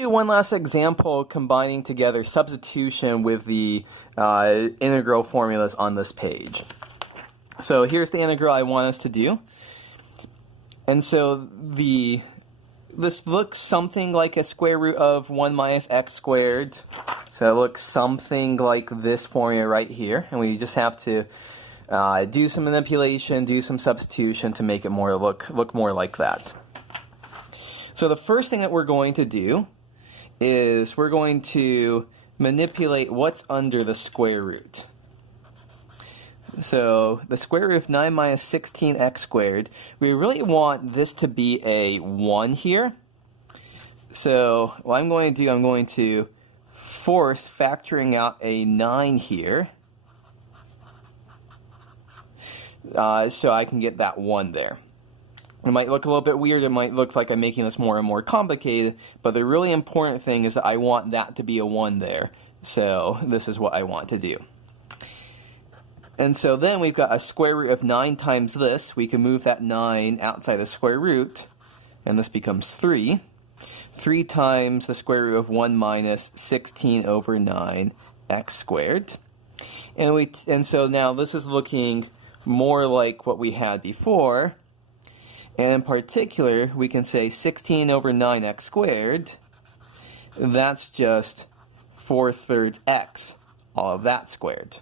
do one last example combining together substitution with the integral formulas on this page. So here's the integral I want us to do. And so this looks something like a square root of 1 minus x squared. So it looks something like this formula right here. And we just have to do some manipulation, do some substitution to make it look more like that. So the first thing that we're going to do is we're going to manipulate what's under the square root. So the square root of 9 minus 16x squared, we really want this to be a 1 here. So what I'm going to do, I'm going to force factoring out a 9 here. So I can get that 1 there. It might look a little bit weird, it might look like I'm making this more and more complicated, but the really important thing is that I want that to be a 1 there. So this is what I want to do. And so then we've got a square root of 9 times this. We can move that 9 outside the square root, and this becomes 3. 3 times the square root of 1 minus 16 over 9 x squared. And so now this is looking more like what we had before. And in particular, we can say 16 over 9x squared, that's just 4/3 x, all of that squared.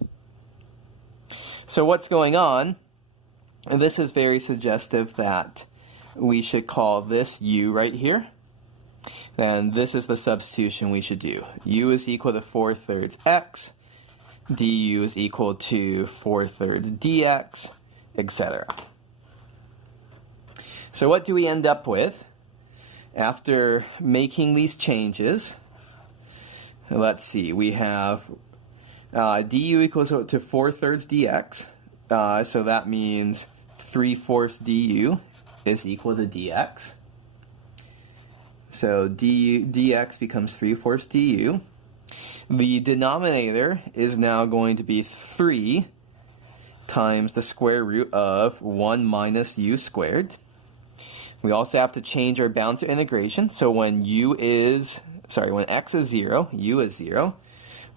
So what's going on? And this is very suggestive that we should call this u right here. And this is the substitution we should do. U is equal to 4/3 x, du is equal to 4/3 dx, etc. So what do we end up with after making these changes? Let's see, we have du equals to 4/3 dx, so that means 3/4 du is equal to dx. So dx becomes 3/4 du. The denominator is now going to be 3 times the square root of 1 minus u squared. We also have to change our bounds of integration. So when when x is 0, u is 0.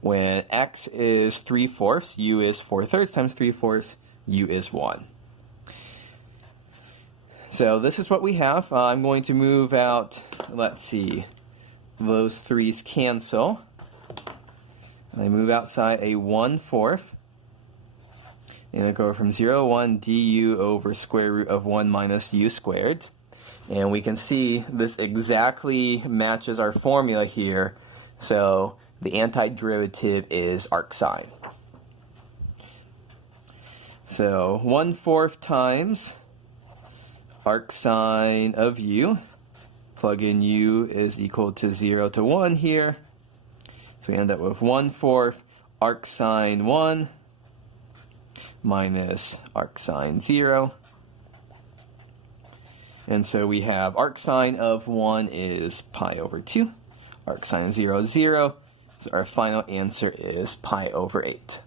When x is 3/4, u is 4/3 times 3/4, u is 1. So this is what we have. I'm going to move out, let's see, those 3's cancel. I move outside a 1/4. And I go from 0 to 1 du over square root of 1 minus u squared. And we can see this exactly matches our formula here. So the antiderivative is arcsine. So 1/4 times arcsine of u. Plug in u is equal to 0 to 1 here. So we end up with 1/4 arcsine 1 minus arcsine 0. And so we have arcsine of 1 is pi over 2. Arcsine of 0 is 0. So our final answer is pi over 8.